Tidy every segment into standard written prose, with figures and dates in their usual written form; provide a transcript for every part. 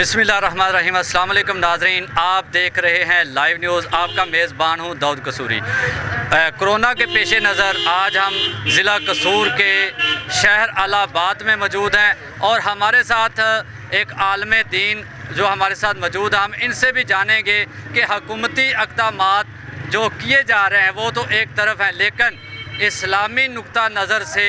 बिस्मिल्लाहिर्रहमानिर्रहीम। अस्सलाम वालेकुम नाज़रीन, आप देख रहे हैं लाइव न्यूज़। आपका मेज़बान हूं दाऊद कसूरी। कोरोना के पेश नज़र आज हम ज़िला कसूर के शहर अलाहाबाद में मौजूद हैं और हमारे साथ एक आलम दीन जो हमारे साथ मौजूद हैं। हम इनसे भी जानेंगे कि हुकूमती इक़दामात जो किए जा रहे हैं वो तो एक तरफ हैं, लेकिन इस्लामी नुक्ता नज़र से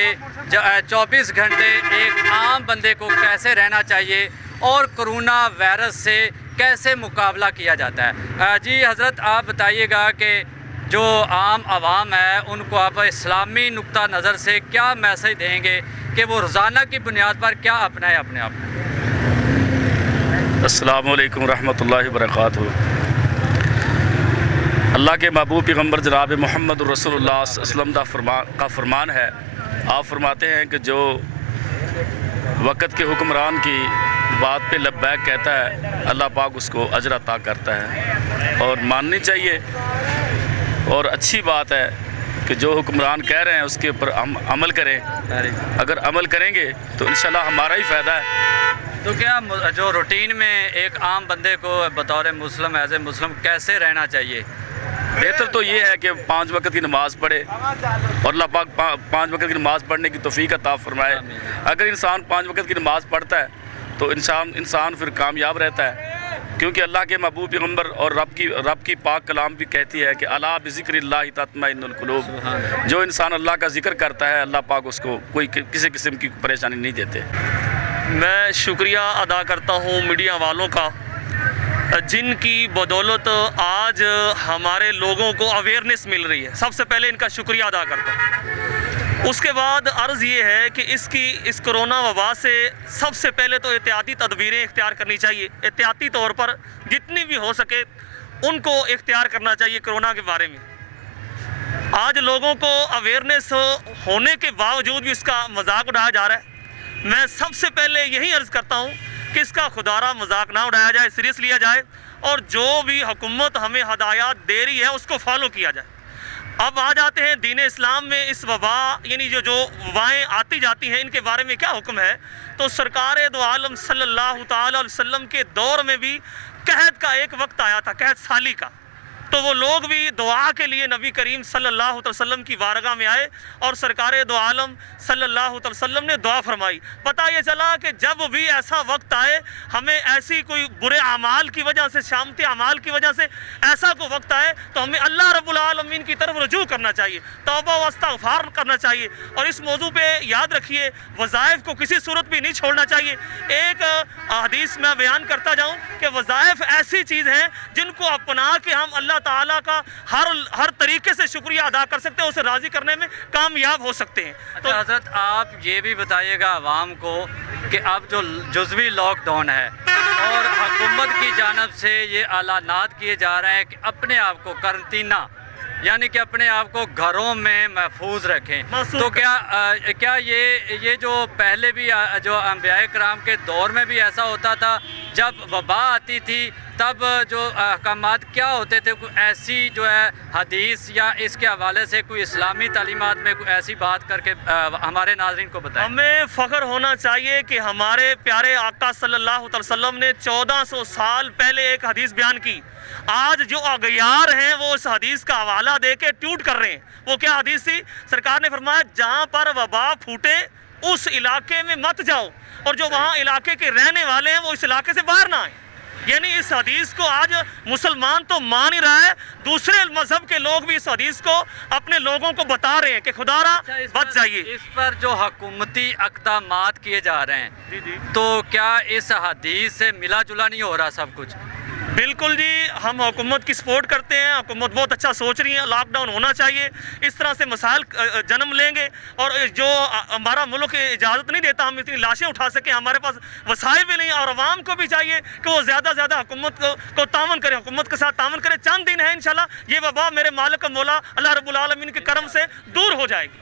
24 घंटे एक आम बंदे को कैसे रहना चाहिए और कोरोना वायरस से कैसे मुकाबला किया जाता है। जी हज़रत, आप बताइएगा कि जो आम आवाम है उनको आप इस्लामी नुक्ता नज़र से क्या मैसेज देंगे कि वो रोज़ाना की बुनियाद पर क्या अपनाए अपने आप को। अस्सलामु अलैकुम रहमतुल्लाहि व बरकातुहू। अल्लाह के महबूब पैगम्बर जनाब मोहम्मद रसूलुल्लाह सल्लल्लाहु अलैहि वसल्लम का फरमान है। आप फरमाते हैं कि जो वक़्त के हुक्मरान की बात पे लब्बैक कहता है, अल्लाह पाक उसको अजर अता करता है और माननी चाहिए। और अच्छी बात है कि जो हुक्मरान कह रहे हैं उसके ऊपर हम अमल करें। अगर अमल करेंगे तो इंशाल्लाह हमारा ही फ़ायदा है। तो क्या जो रूटीन में एक आम बंदे को बतौर मुस्लिम एज ए मुस्लिम कैसे रहना चाहिए? बेहतर तो ये है कि 5 वक्त की नमाज़ पढ़े और अल्लाह पाक 5 वक्त की नमाज़ पढ़ने की तौफीक अता फरमाए। अगर इंसान 5 वक्त की नमाज़ पढ़ता है तो इंसान फिर कामयाब रहता है, क्योंकि अल्लाह के महबूब पैगम्बर और रब की पाक कलाम भी कहती है कि अला बिज़िक्रिल्लाहि तत्मइन्नुल कुलूब। जो इंसान अल्लाह का जिक्र करता है अल्लाह पाक उसको कोई किसी किस्म की परेशानी नहीं देते। मैं शुक्रिया अदा करता हूँ मीडिया वालों का, जिनकी बदौलत आज हमारे लोगों को अवेयरनेस मिल रही है। सबसे पहले इनका शुक्रिया अदा करता हूँ। उसके बाद अर्ज़ ये है कि इस कोरोना वबा से सबसे पहले तो एहतियाती तदबीरें इख्तियार करनी चाहिए। एहतियाती तौर पर जितनी भी हो सके उनको इख्तियार करना चाहिए। कोरोना के बारे में आज लोगों को अवेयरनेस होने के बावजूद भी इसका मजाक उड़ाया जा रहा है। मैं सबसे पहले यही अर्ज़ करता हूँ कि इसका खुदारा मजाक ना उड़ाया जाए, सीरियस लिया जाए और जो भी हुकूमत हमें हदायत दे रही है उसको फॉलो किया जाए। अब आ जाते हैं दीन इस्लाम में इस वबा यानी जो वबाएँ आती जाती हैं इनके बारे में क्या हुक्म है। तो सरकार दो आलम सल्लल्लाहु ताला अलैहि वसल्लम के दौर में भी कहत का एक वक्त आया था, कहत साली का। तो वो लोग भी दुआ के लिए नबी करीम सल्लल्लाहु अलैहि वसल्लम की बारगाह में आए और सरकार दो आलम सल्लल्लाहु अलैहि वसल्लम ने दुआ फरमाई। पता ये चला कि जब भी ऐसा वक्त आए हमें ऐसी कोई बुरे अमाल की वजह से, शामती अमाल की वजह से ऐसा कोई वक्त आए तो हमें अल्लाह रब्बुल आलमीन की तरफ रुजू करना चाहिए, तौबा व इस्तिग़फ़ार करना चाहिए। और इस मौजू पे याद रखिए, वज़ाइफ को किसी सूरत भी नहीं छोड़ना चाहिए। एक हदीस में बयान करता जाऊँ कि वज़ाइफ ऐसी चीज़ हैं जिनको अपना के हम अल्लाह ताला का हर तरीके से शुक्रिया अदा कर सकते हैं, उसे राज़ी करने में कामयाब हो सकते हैं। तो हज़रत, आप ये भी बताइएगा आवाम को कि अब जो जुज़वी लॉकडाउन है और हुकूमत की जानिब से ये ऐलानात किए जा रहे हैं कि अपने आप को करंटीना यानी कि अपने आप को घरों में महफूज रखें, तो क्या ये जो पहले भी जो अंबियाए कराम के दौर में भी ऐसा होता था, जब वबा आती थी तब जो अहकामात क्या होते थे? कोई ऐसी जो है हदीस या इसके हवाले से कोई इस्लामी तालीमात में कोई ऐसी बात करके हमारे नाज़रीन को बताएं। हमें फ़ख्र होना चाहिए कि हमारे प्यारे आका सल्लल्लाहु अलैहि वसल्लम ने 1400 साल पहले एक हदीस बयान की। आज जो अगयार हैं वो उस हदीस का हवाला दे के ट्यूट कर रहे हैं। वो क्या हदीस थी? सरकार ने फरमाया जहाँ पर वबा फूटे उस इलाके में मत जाओ और जो वहाँ इलाके के रहने वाले हैं वो इस इलाके से बाहर ना आए। यानी इस हदीस को आज मुसलमान तो मान ही रहा है, दूसरे मजहब के लोग भी इस हदीस को अपने लोगों को बता रहे हैं कि खुदारा बच जाइए। इस पर जो हुकूमती इक़दामात किए जा रहे हैं तो क्या इस हदीस से मिला जुला नहीं हो रहा सब कुछ? बिल्कुल जी, हम हुकूमत की सपोर्ट करते हैं। हुकूमत बहुत अच्छा सोच रही है, लॉकडाउन होना चाहिए। इस तरह से मसाइल जन्म लेंगे और जो हमारा मुल्क इजाज़त नहीं देता हम इतनी लाशें उठा सकें, हमारे पास वसाइल भी नहीं। और आवाम को भी चाहिए कि वो ज़्यादा से ज़्यादा हुकूमत को तावन करें, हुकूमत के साथ तावन करें। चंद दिन है इंशाल्लाह ये वबा मेरे मालिक मौला अल्लाह रब्बुल आलमीन के करम से दूर हो जाएगी।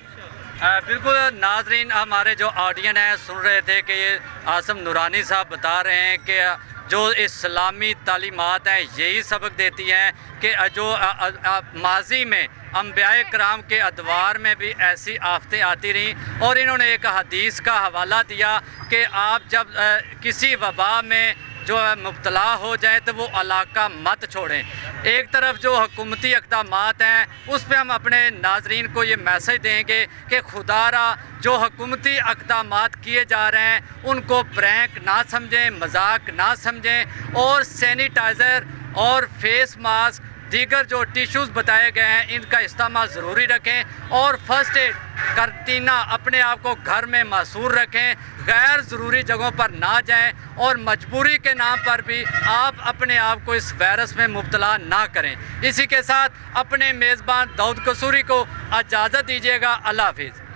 बिल्कुल नाज़रीन, हमारे जो ऑडियंस हैं सुन रहे थे कि ये आसिम नूरानी साहब बता रहे हैं कि जो इस्लामी तालीमात हैं यही सबक देती हैं कि जो माजी में अंबियाए कराम के अदवार में भी ऐसी आफतें आती रहीं और इन्होंने एक हदीस का हवाला दिया कि आप जब किसी वबा में جو ہے مبتلا ہو جائیں تو وہ علاقہ مت چھوڑیں۔ ایک طرف جو حکومتی اقدامات ہیں اس پہ ہم اپنے ناظرین کو یہ میسج دیں گے کہ خدا را جو حکومتی اقدامات کیے جا رہے ہیں ان کو پرینک نہ سمجھیں، مذاق نہ سمجھیں، اور سینیٹائزر اور فیس ماسک دیگر جو ٹیشوز بتائے گئے ہیں ان کا استعمال ضروری رکھیں، اور فرسٹ ایڈ کرتینہ اپنے آپ کو گھر میں محصور رکھیں، غیر ضروری جگہوں پر نہ جائیں، اور مجبوری کے نام پر بھی آپ اپنے آپ کو اس وائرس میں مبتلا نہ کریں۔ اسی کے ساتھ اپنے میزبان داؤد قصوری کو اجازت دیجیے گا۔ اللہ حافظ۔